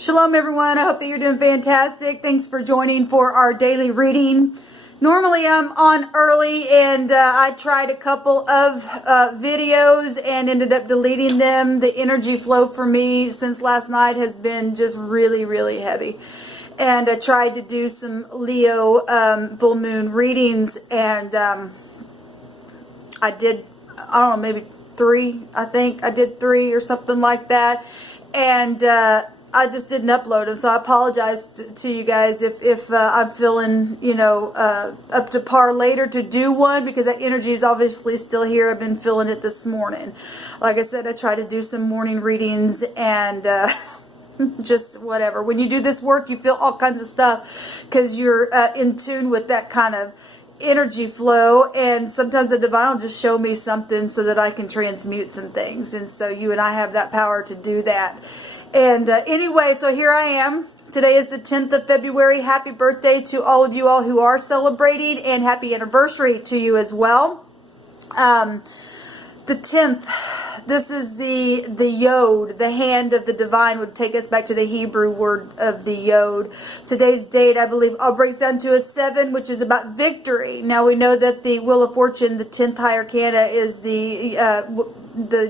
Shalom everyone, I hope that you're doing fantastic. Thanks for joining for our daily reading. Normally I'm on early and I tried a couple of videos and ended up deleting them. The energy flow for me since last night has been just really heavy. And I tried to do some Leo full moon readings and I did, I don't know, maybe 3, I think. I did 3 or something like that. And I just didn't upload them, so I apologize to you guys if I'm feeling, up to par later to do one, because that energy is obviously still here. I've been feeling it this morning. Like I said, I try to do some morning readings and just whatever. When you do this work, you feel all kinds of stuff because you're in tune with that kind of energy flow, and sometimes the divine will just show me something so that I can transmute some things, and so you and I have that power to do that. And anyway, so here I am. Today is the 10th of February. Happy birthday to all of you all who are celebrating, and happy anniversary to you as well. The 10th, this is the yod, the hand of the divine, would take us back to the Hebrew word of the yod. Today's date, I believe, all breaks down to a 7, which is about victory. Now we know that the Wheel of Fortune, the 10th higher arcana, is the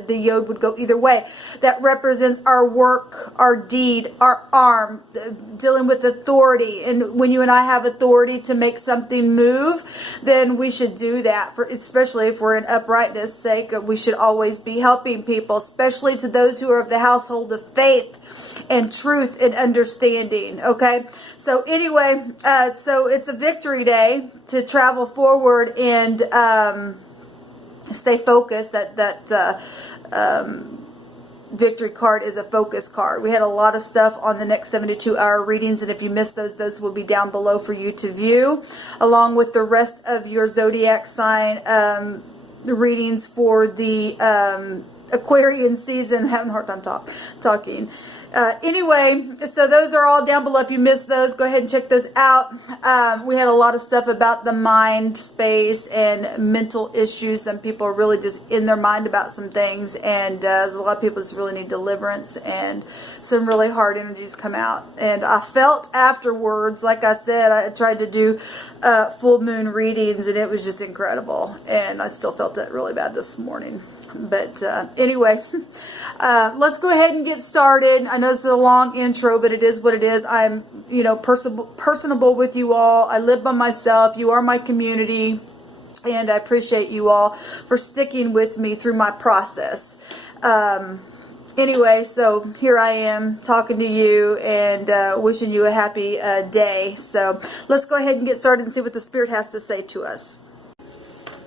yod would go either way. That represents our work, our deed, our arm, dealing with authority. And when you and I have authority to make something move, then we should do that. Especially if we're in uprightness sake, we should always be helping people, especially to those who are of the household of faith and truth and understanding. Okay, so anyway, so it's a victory day to travel forward and stay focused. That victory card is a focus card. We had a lot of stuff on the next 72-hour readings, and if you missed those will be down below for you to view, along with the rest of your zodiac sign readings for the Aquarian season. Having a hard time talking. Anyway, so those are all down below. If you missed those, go ahead and check those out. We had a lot of stuff about the mind space and mental issues. Some people are really just in their mind about some things, and a lot of people just really need deliverance, and some really hard energies come out. And I felt afterwards, like I said, I tried to do full moon readings, and it was just incredible, and I still felt it really bad this morning. But anyway, let's go ahead and get started. I know this is a long intro, but it is what it is. I'm, personable with you all. I live by myself. You are my community, and I appreciate you all for sticking with me through my process. Anyway, so here I am talking to you and wishing you a happy day. So let's go ahead and get started and see what the Spirit has to say to us.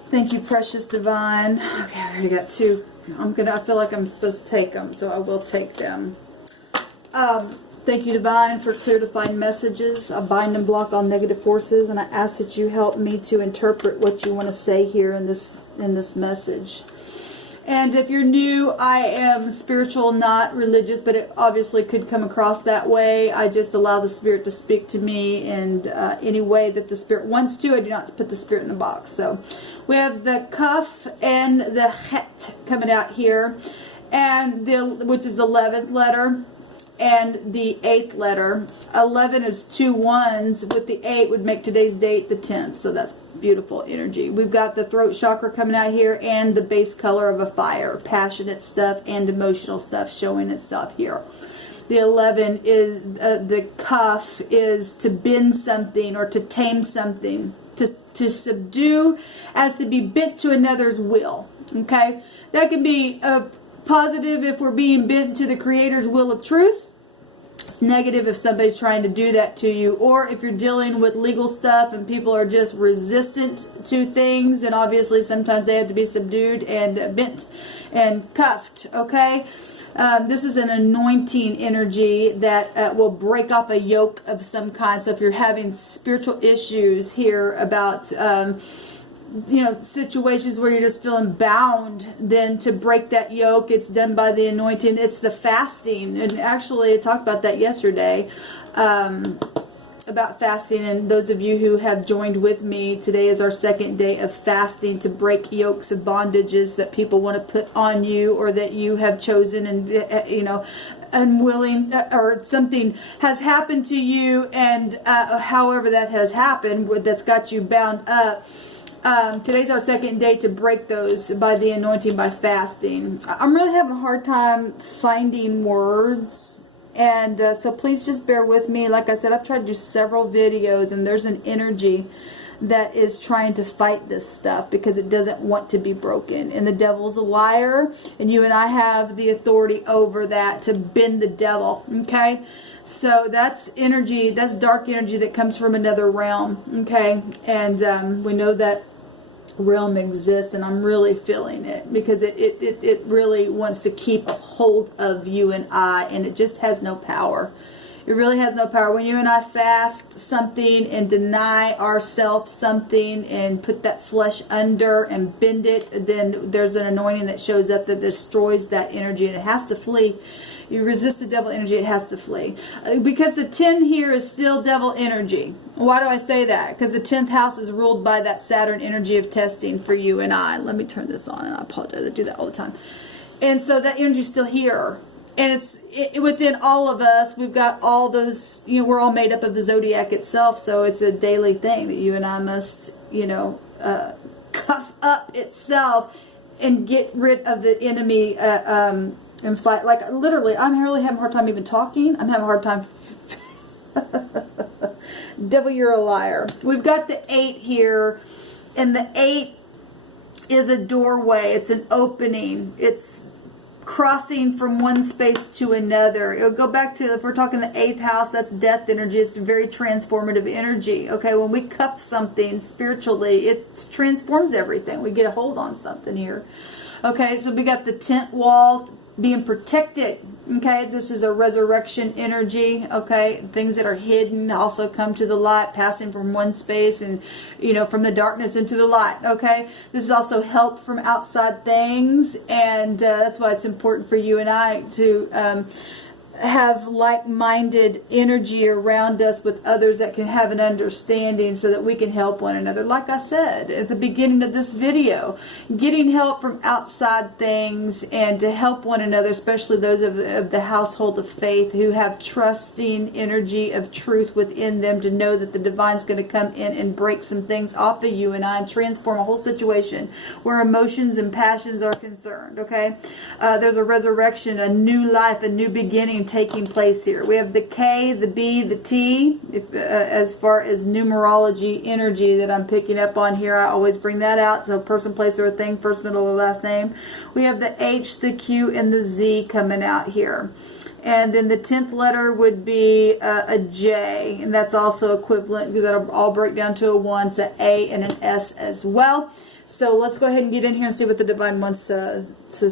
Thank you, precious divine. Okay, I already got 2. I feel like I'm supposed to take them, so I will take them. Thank you, divine, for clear defined messages. I bind and block all negative forces, and I ask that you help me to interpret what you want to say here in this message. And if you're new, I am spiritual, not religious, but it obviously could come across that way. I just allow the Spirit to speak to me in any way that the Spirit wants to. I do not put the Spirit in a box. So we have the Kaf and the Het coming out here, and which is the 11th letter and the 8th letter. 11 is 2 1s, with the 8 would make today's date the 10th. So that's beautiful energy. We've got the throat chakra coming out here, and the base color of a fire, passionate stuff and emotional stuff showing itself here. The 11 is the Kaf is to bend something or to tame something, to subdue as to be bent to another's will. Okay, that can be positive if we're being bent to the Creator's will of truth. It's negative if somebody's trying to do that to you, or if you're dealing with legal stuff and people are just resistant to things, and obviously sometimes they have to be subdued and bent and cuffed. Okay, this is an anointing energy that will break off a yoke of some kind. So if you're having spiritual issues here about situations where you're just feeling bound, then to break that yoke, it's done by the anointing. It's the fasting, and actually I talked about that yesterday, about fasting, and those of you who have joined with me, today is our 2nd day of fasting to break yokes of bondages that people want to put on you, or that you have chosen and unwilling, or something has happened to you, and however that has happened, that's got you bound up. Today's our second day to break those by the anointing, by fasting. I'm really having a hard time finding words, and so please just bear with me. Like I said, I've tried to do several videos, and there's an energy that is trying to fight this stuff because it doesn't want to be broken. And the devil's a liar, and you and I have the authority over that to bend the devil, okay? So that's energy, that's dark energy that comes from another realm, okay? And we know that realm exists, and I'm really feeling it because it really wants to keep a hold of you and I, and it just has no power. It really has no power. When you and I fast something and deny ourselves something and put that flesh under and bend it, then there's an anointing that shows up that destroys that energy, and it has to flee. You resist the devil energy, it has to flee. Because the 10 here is still devil energy. Why do I say that? Because the 10th house is ruled by that Saturn energy of testing for you and I. Let me turn this on, and I apologize. I do that all the time. And so that energy is still here. And it's within all of us. We've got all those, we're all made up of the zodiac itself. So it's a daily thing that you and I must, cuff up itself and get rid of the enemy and fight. Like literally, I'm really having a hard time even talking. I'm having a hard time. Devil, you're a liar. We've got the 8 here, and the 8 is a doorway. It's an opening. It's crossing from one space to another. It'll go back to, if we're talking the 8th house, that's death energy. It's very transformative energy. Okay, when we cuff something spiritually, it transforms everything. We get a hold on something here. Okay, so we got the tent wall being protected. Okay, this is a resurrection energy. Okay, things that are hidden also come to the light, passing from one space and, from the darkness into the light. Okay, this is also help from outside things, and that's why it's important for you and I to have like-minded energy around us with others that can have an understanding so that we can help one another. Like I said at the beginning of this video, getting help from outside things and to help one another, especially those of the household of faith who have trusting energy of truth within them to know that the divine's going to come in and break some things off of you and I and transform a whole situation where emotions and passions are concerned. Okay, there's a resurrection, a new life, a new beginning taking place here. We have the K, the B, the T, as far as numerology energy that I'm picking up on here. I always bring that out. So person, place, or thing, first, middle, or last name. We have the H, the Q, and the Z coming out here. And then the 10th letter would be a J, and that's also equivalent, because that'll all break down to a 1, so A and an S as well. So let's go ahead and get in here and see what the divine wants to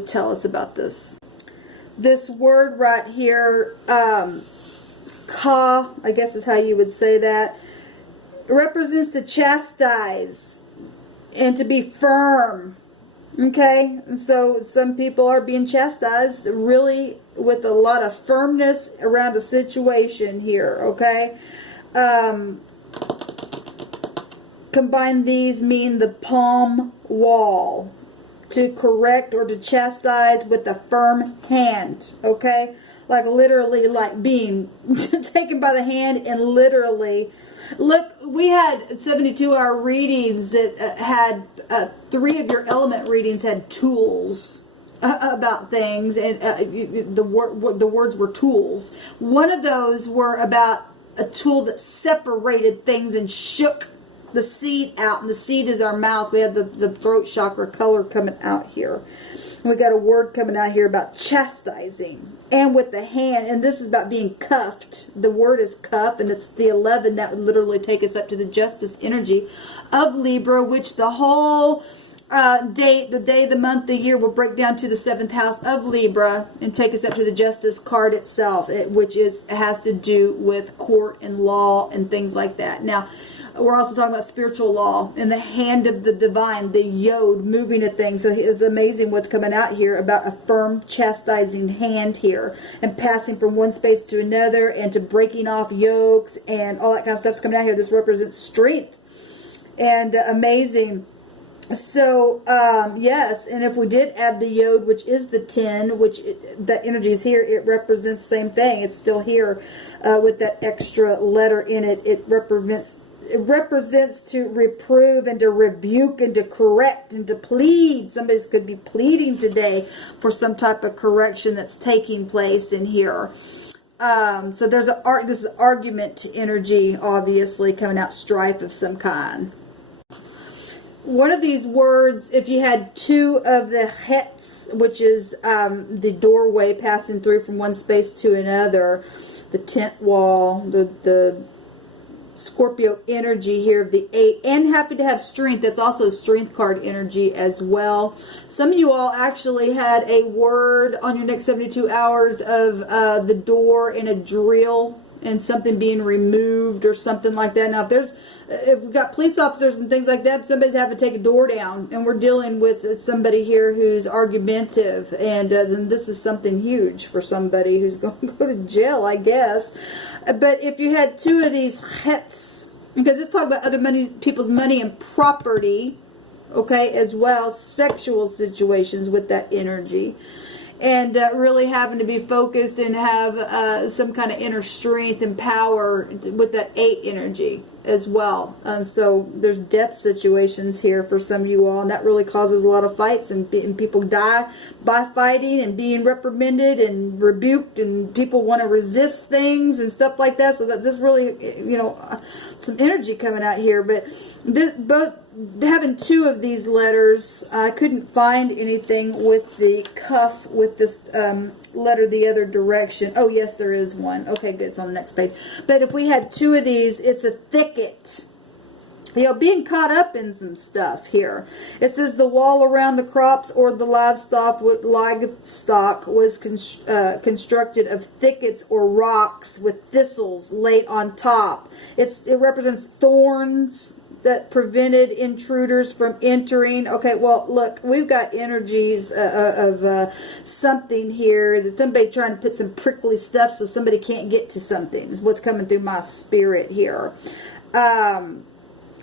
tell us about this. This word right here, ka, I guess is how you would say that, represents to chastise and to be firm. Okay, and so some people are being chastised really with a lot of firmness around a situation here. Okay, combine these mean the palm wall. To correct or to chastise with a firm hand, okay? Like literally like being taken by the hand and literally. Look, we had 72-hour readings that had 3 of your element readings had tools about things, and the words were tools. One of those were about a tool that separated things and shook the seed out, and the seed is our mouth. We have the throat chakra color coming out here. We got a word coming out here about chastising, and with the hand, and this is about being cuffed. The word is cuff, and it's the 11 that would literally take us up to the justice energy of Libra, which the whole date, the day, the month, the year will break down to the 7th house of Libra and take us up to the justice card itself, which has to do with court and law and things like that. Now, we're also talking about spiritual law and the hand of the divine, the yod, moving a thing. So it's amazing what's coming out here about a firm, chastising hand here and passing from one space to another and to breaking off yokes and all that kind of stuff's coming out here. This represents strength and amazing So, yes, and if we did add the yod, which is the 10, that energy is here, it represents the same thing. It's still here with that extra letter in it. It represents to reprove and to rebuke and to correct and to plead. Somebody could be pleading today for some type of correction that's taking place in here. So there's this is argument energy, obviously, coming out, strife of some kind. One of these words, if you had two of the hets, which is the doorway passing through from one space to another, the tent wall, the Scorpio energy here of the 8, and happy to have strength. That's also a strength card energy as well. Some of you all actually had a word on your next 72 hours of the door and a drill and something being removed or something like that. Now, if we've got police officers and things like that, somebody's having to take a door down, and we're dealing with somebody here who's argumentative, and then this is something huge for somebody who's going to go to jail, I guess. But if you had two of these hets, because it's talking about other people's money and property, okay, as well, sexual situations with that energy. And really having to be focused and have some kind of inner strength and power with that 8 energy as well. So there's death situations here for some of you all, and that really causes a lot of fights, and people die by fighting and being reprimanded and rebuked, and people want to resist things and stuff like that. So that this really, some energy coming out here. But both having two of these letters, I couldn't find anything with the cuff with this letter the other direction. Oh, yes, there is one. Okay, good. It's on the next page. But if we had two of these, it's a thicket. Being caught up in some stuff here. It says the wall around the crops or the livestock was constructed of thickets or rocks with thistles laid on top. It represents thorns that prevented intruders from entering. Okay, well, look, we've got energies of something here, that somebody trying to put some prickly stuff so somebody can't get to something, is what's coming through my spirit here.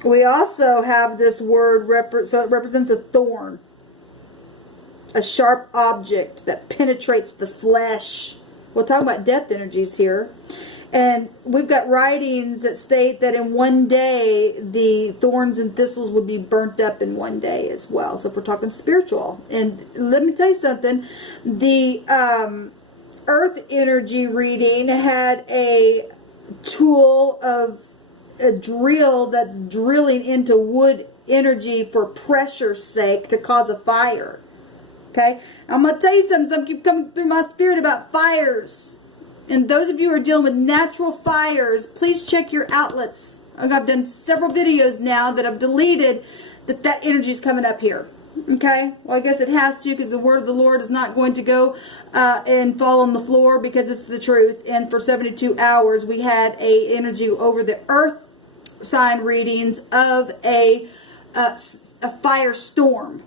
We also have this word, so it represents a thorn, a sharp object that penetrates the flesh. We'll talk about death energies here. And we've got writings that state that in one day, the thorns and thistles would be burnt up in one day as well. So if we're talking spiritual. And let me tell you something. The earth energy reading had a tool of a drill that's drilling into wood energy for pressure's sake to cause a fire. Okay? I'm going to tell you something. Something keep coming through my spirit about fires. And those of you who are dealing with natural fires, please check your outlets. I've done several videos now that I've deleted that energy is coming up here. Okay? Well, I guess it has to, because the word of the Lord is not going to go and fall on the floor, because it's the truth. And for 72 hours, we had a energy over the earth sign readings of a firestorm.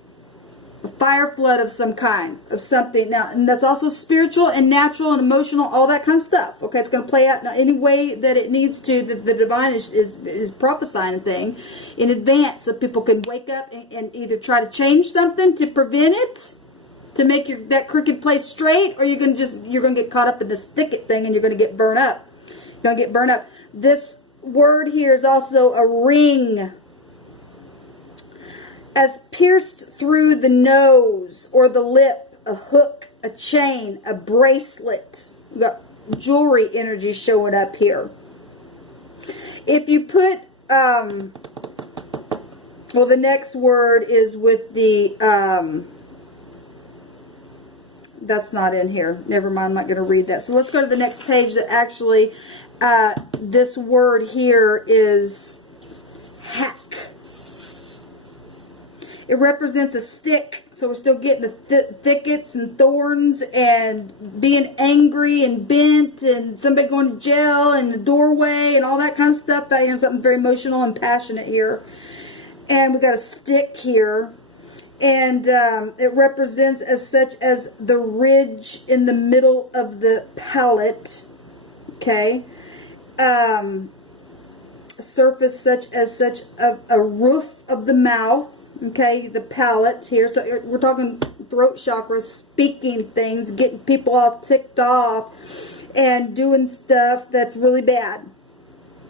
A fire flood of some kind, of something. Now, and that's also spiritual and natural and emotional, all that kind of stuff. Okay, it's going to play out in any way that it needs to. The divine is prophesying a thing in advance, so people can wake up and either try to change something to prevent it, to make that crooked place straight, or you're going to get caught up in this thicket thing, and you're going to get burned up. You're going to get burned up. This word here is also a ring. As pierced through the nose or the lip, a hook, a chain, a bracelet. We've got jewelry energy showing up here. If you put, well, the next word is with the, that's not in here. Never mind, I'm not going to read that. So let's go to the next page that actually, this word here is hack. It represents a stick, so we're still getting the thickets and thorns and being angry and bent and somebody going to jail and the doorway and all that kind of stuff out here. Something very emotional and passionate here. And we got a stick here. And it represents as such as the ridge in the middle of the palate. Okay. A surface such as such of a roof of the mouth. Okay, the palate here. So we're talking throat chakra, speaking things, getting people all ticked off, and doing stuff that's really bad.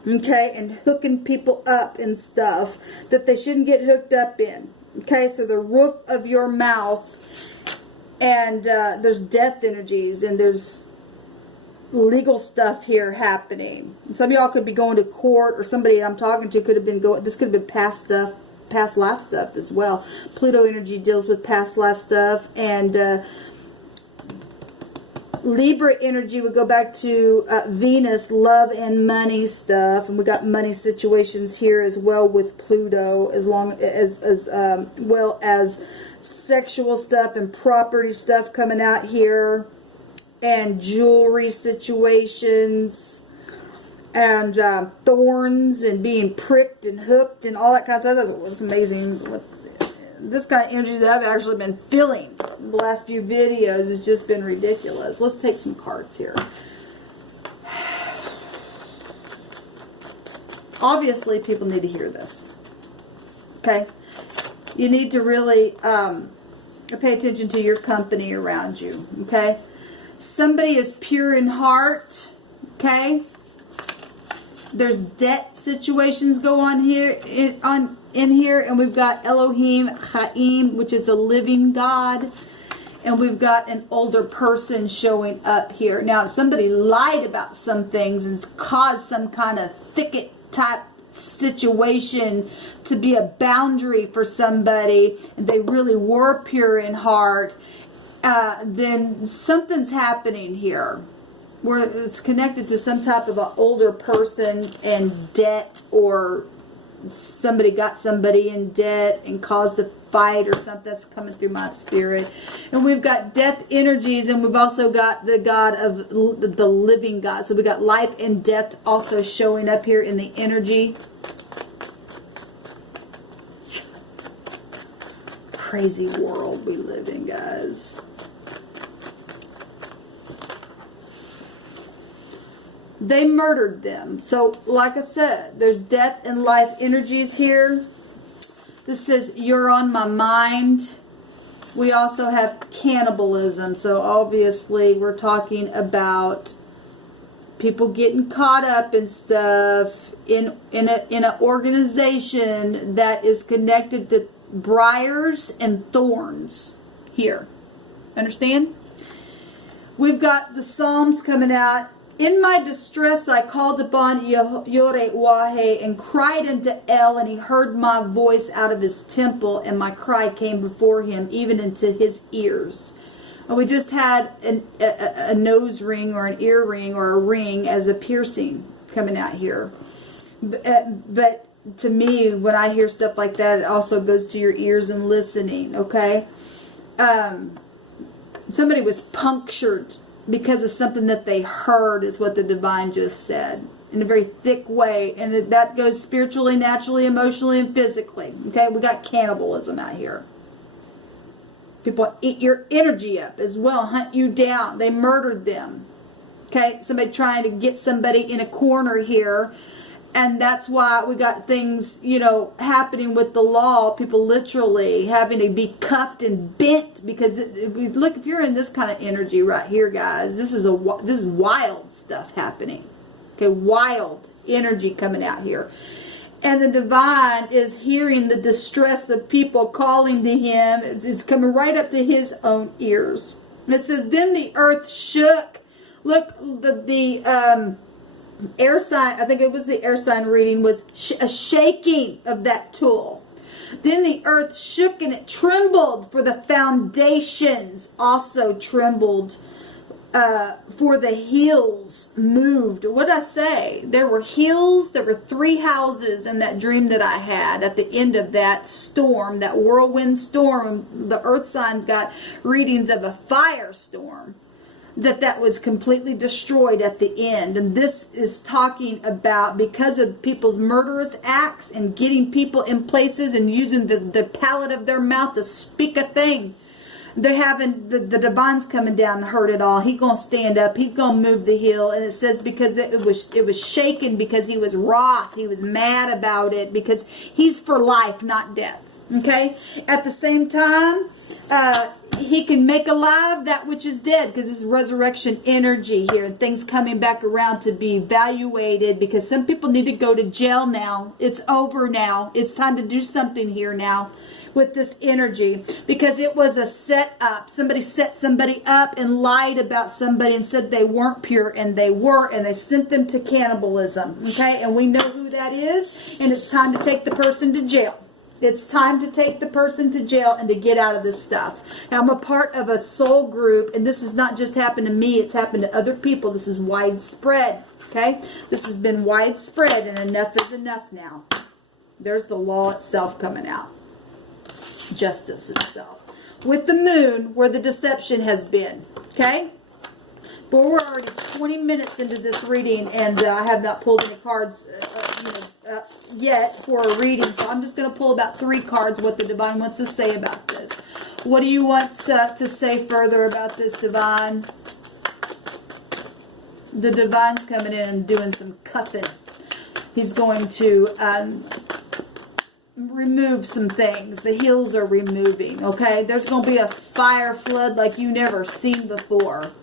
Okay, and hooking people up in stuff that they shouldn't get hooked up in. Okay, so the roof of your mouth, and there's death energies, and there's legal stuff here happening. Some of y'all could be going to court, or somebody I'm talking to could have been going, this could have been past stuff, past life stuff as well. Pluto energy deals with past life stuff, and Libra energy would go back to Venus, love and money stuff, and we got money situations here as well with Pluto, as well as sexual stuff and property stuff coming out here, and jewelry situations, and thorns, and being pricked and hooked and all that kind of stuff. That's amazing. This kind of energy that I've actually been feeling the last few videos has just been ridiculous. Let's take some cards here. Obviously, people need to hear this. Okay? You need to really pay attention to your company around you. Okay? Somebody is pure in heart. Okay? There's debt situations go on here in here, and we've got Elohim Chaim, which is a living God, and we've got an older person showing up here. Now, somebody lied about some things and caused some kind of thicket type situation to be a boundary for somebody, and they really were pure in heart. Then something's happening here, where it's connected to some type of an older person and debt, or somebody got somebody in debt and caused a fight or something. That's coming through my spirit. And we've got death energies, and we've also got the God of the living God. So we got life and death also showing up here in the energy. Crazy world we live in, guys. They murdered them. So, like I said, there's death and life energies here. This says, you're on my mind. We also have cannibalism. So, obviously, we're talking about people getting caught up in stuff in an organization that is connected to briars and thorns here. Understand? We've got the Psalms coming out. In my distress, I called upon Yahweh and cried unto El, and he heard my voice out of his temple, and my cry came before him, even into his ears. And we just had a nose ring or an ear ring or a ring as a piercing coming out here. But to me, when I hear stuff like that, it also goes to your ears and listening, okay? Somebody was punctured because of something that they heard, is what the divine just said, in a very thick way. And that goes spiritually, naturally, emotionally, and physically. Okay, we got cannibalism out here. People eat your energy up as well, hunt you down. They murdered them. Okay, somebody trying to get somebody in a corner here. And that's why we got things, happening with the law. People literally having to be cuffed and bent, because look, if you're in this kind of energy right here, guys, this is wild stuff happening. Okay, wild energy coming out here. And the divine is hearing the distress of people calling to him. It's coming right up to his own ears. And it says, then the earth shook. Look, the air sign, I think it was the air sign reading, was a shaking of that tool. Then the earth shook and it trembled, for the foundations also trembled, for the hills moved. What did I say? There were hills, there were 3 houses in that dream that I had at the end of that storm, that whirlwind storm. The earth signs got readings of a firestorm. That was completely destroyed at the end. And this is talking about, because of people's murderous acts and getting people in places and using the palate of their mouth to speak a thing, they're having the divine's coming down to hurt it all. He's gonna stand up, he's gonna move the hill. And it says because it was shaken, because he was wroth, he was mad about it, because he's for life, not death. Okay? At the same time, he can make alive that which is dead, because it's resurrection energy here, and things coming back around to be evaluated, because some people need to go to jail now. It's over now. It's time to do something here now with this energy, because it was a set up. Somebody set somebody up and lied about somebody and said they weren't pure, and they were, and they sent them to cannibalism. Okay? And we know who that is, and it's time to take the person to jail. It's time to take the person to jail and to get out of this stuff. Now, I'm a part of a soul group, and this has not just happened to me, it's happened to other people. This is widespread, okay? This has been widespread, and enough is enough now. There's the law itself coming out. Justice itself. With the moon, where the deception has been, okay? But we're already 20 minutes into this reading, and I have not pulled any cards yet for a reading. So I'm just going to pull about 3 cards, what the Divine wants to say about this. What do you want to say further about this, Divine? The Divine's coming in and doing some cuffing. He's going to remove some things. The heels are removing, okay? There's going to be a fire flood like you never seen before.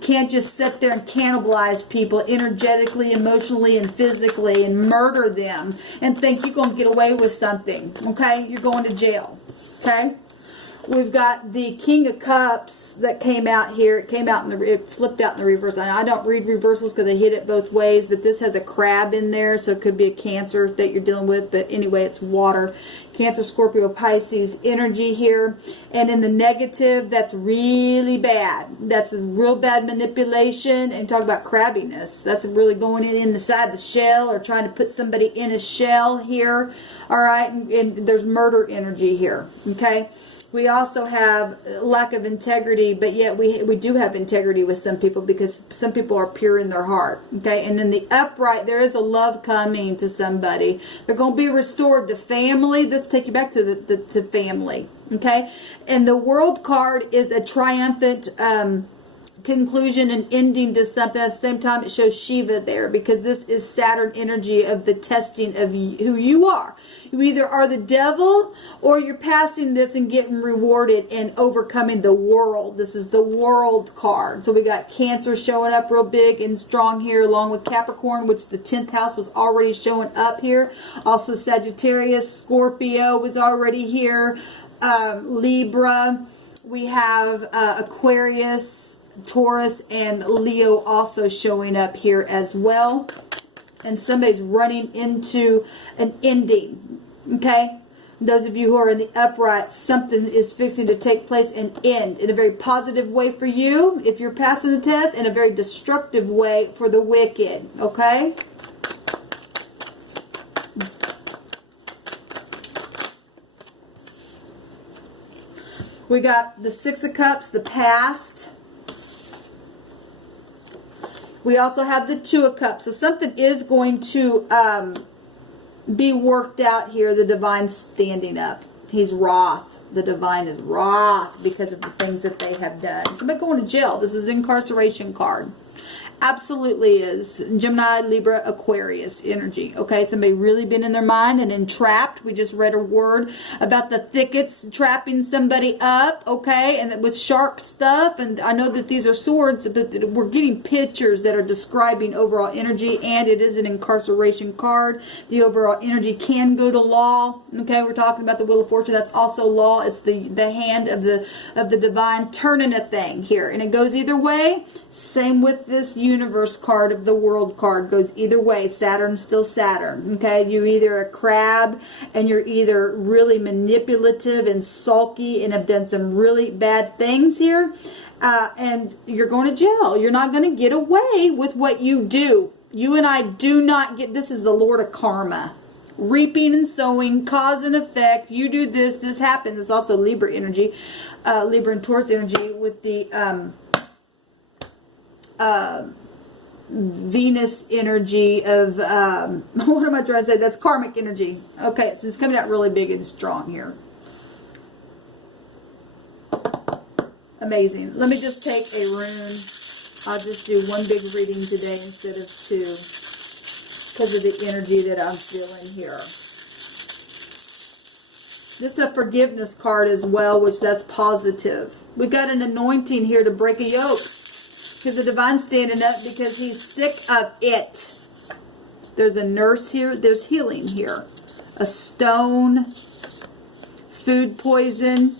Can't just sit there and cannibalize people energetically, emotionally, and physically, and murder them and think you're going to get away with something. Okay? You're going to jail. Okay? We've got the King of Cups that came out here. It came out it flipped out in the reverse. I don't read reversals because they hit it both ways, but this has a crab in there, so it could be a Cancer that you're dealing with. But anyway, it's water. Cancer, Scorpio, Pisces energy here. And in the negative, that's really bad. That's a real bad manipulation. And talk about crabbiness. That's really going inside the shell, or trying to put somebody in a shell here. All right? And there's murder energy here. Okay? We also have lack of integrity, but yet we do have integrity with some people, because some people are pure in their heart. Okay, and in the upright, there is a love coming to somebody. They're going to be restored to family. This take you back to to family. Okay, and the World card is a triumphant conclusion and ending to something. At the same time, it shows Shiva there, because this is Saturn energy of the testing of who you are. You either are the devil, or you're passing this and getting rewarded and overcoming the world. This is the World card. So we got Cancer showing up real big and strong here, along with Capricorn, which the 10th house was already showing up here. Also Sagittarius, Scorpio was already here. Libra. We have Aquarius, Taurus, and Leo also showing up here as well. And somebody's running into an ending. Okay? Those of you who are in the upright, something is fixing to take place and end in a very positive way for you, if you're passing the test, in a very destructive way for the wicked. Okay? We got the 6 of Cups, the past. We also have the 2 of Cups. So something is going to be worked out here. The Divine's standing up. He's wroth. The Divine is wroth because of the things that they have done. Somebody going to jail. This is incarceration card. Absolutely is. Gemini, Libra, Aquarius energy. Okay, somebody really been in their mind and entrapped. We just read a word about the thickets trapping somebody up. Okay, and with sharp stuff. And I know that these are swords, but we're getting pictures that are describing overall energy, and it is an incarceration card. The overall energy can go to law. Okay, we're talking about the Wheel of Fortune. That's also law. It's the hand of the Divine turning a thing here, and it goes either way. Same with this Universe card of the World card, goes either way. Saturn's still Saturn. Okay, you're either a crab and you're either really manipulative and sulky and have done some really bad things here, and you're going to jail. You're not going to get away with what you do. You and I do not get. This is the Lord of Karma. Reaping and sowing, cause and effect. You do this, this happens. It's also Libra energy, Libra and Taurus energy with the Venus energy of, what am I trying to say? That's karmic energy. Okay, so it's coming out really big and strong here. Amazing. Let me just take a rune. I'll just do one big reading today instead of 2 because of the energy that I'm feeling here. This is a forgiveness card as well, which that's positive. We got an anointing here to break a yoke. Because the divine's standing up because he's sick of it. There's a nurse here. There's healing here. A stone, food poison,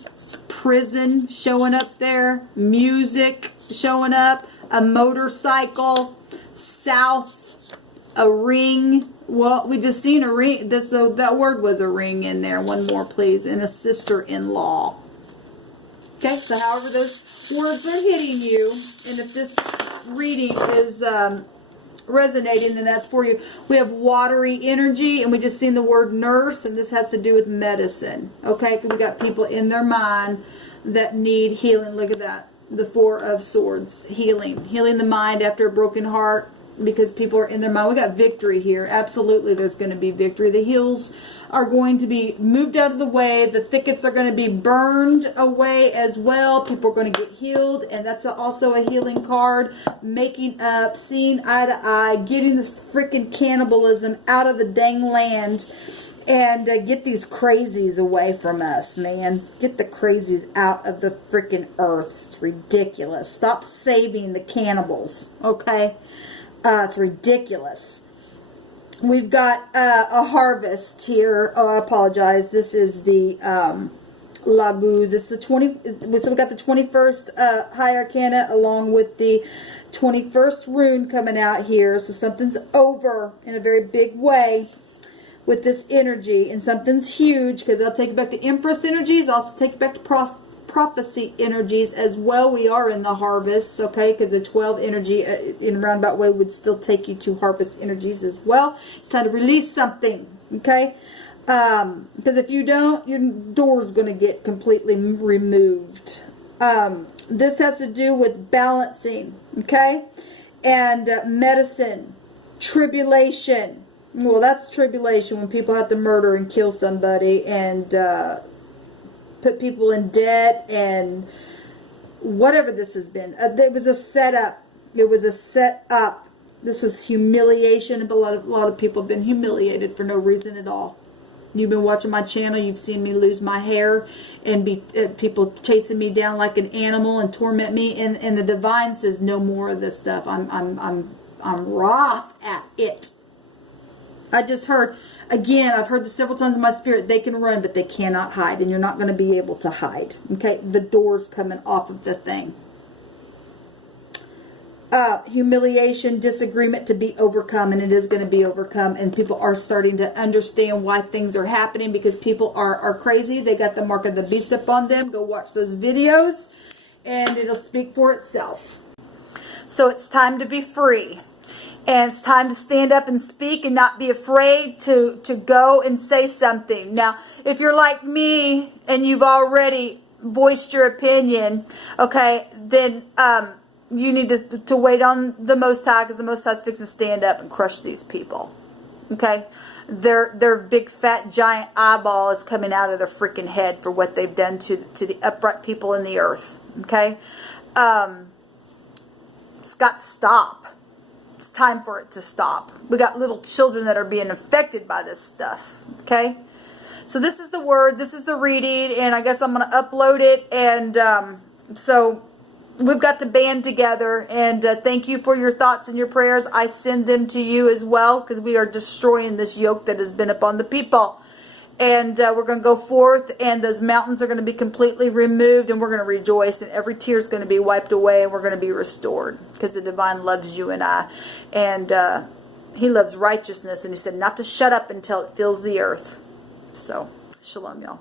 prison showing up there, music showing up, a motorcycle, south, a ring. Well, we just seen a ring. That word was a ring in there. One more, please. And a sister-in-law. Okay, so however those words are hitting you, and if this reading is resonating, then that's for you. We have watery energy, and we just seen the word nurse, and this has to do with medicine. Okay, we got people in their mind that need healing. Look at that. The Four of Swords. Healing the mind after a broken heart, because people are in their mind. We got victory here. Absolutely, there's going to be victory. The hills are going to be moved out of the way. The thickets are going to be burned away as well. People are going to get healed, and that's also a healing card. Making up, seeing eye to eye, getting the freaking cannibalism out of the dang land, and get these crazies away from us, man. Get the crazies out of the freaking earth. It's ridiculous. Stop saving the cannibals, okay? It's ridiculous. We've got a harvest here. Oh, I apologize. This is the Labuz. It's the 20. So we got the 21st High Arcana along with the 21st rune coming out here. So something's over in a very big way with this energy, and something's huge, because I'll take you back to Empress energies. I'll also take you back to prophecy energies as well. We are in the harvest, okay, because the 12 energy in a roundabout way would still take you to harvest energies as well. It's time to release something, okay, because if you don't, your door's going to get completely removed. This has to do with balancing, okay, and medicine, tribulation. Well, that's tribulation, when people have to murder and kill somebody and put people in debt, and whatever this has been. It was a setup. It was a setup. This was humiliation. A lot of people have been humiliated for no reason at all. You've been watching my channel. You've seen me lose my hair and be people chasing me down like an animal and torment me. And the divine says no more of this stuff. I'm wroth at it. I just heard, again, I've heard this several times in my spirit, they can run, but they cannot hide, and you're not going to be able to hide. Okay, the door's coming off of the thing. Humiliation, disagreement to be overcome, and it is going to be overcome, and people are starting to understand why things are happening, because people are crazy. They got the mark of the beast up on them. Go watch those videos, and it'll speak for itself. So it's time to be free. And it's time to stand up and speak and not be afraid to go and say something. Now, if you're like me and you've already voiced your opinion, okay, then you need to wait on the Most High, because the Most High is fixing to stand up and crush these people. Okay? Their big, fat, giant eyeball is coming out of their freaking head for what they've done to the upright people in the earth. Okay? It's got to stop. It's time for it to stop. We got little children that are being affected by this stuff. Okay? So this is the word. This is the reading. And I guess I'm going to upload it. And so we've got to band together. And thank you for your thoughts and your prayers. I send them to you as well, because we are destroying this yoke that has been upon the people. And we're going to go forth, and those mountains are going to be completely removed, and we're going to rejoice, and every tear is going to be wiped away, and we're going to be restored, because the divine loves you and I, and he loves righteousness, and he said not to shut up until it fills the earth. So, shalom, y'all.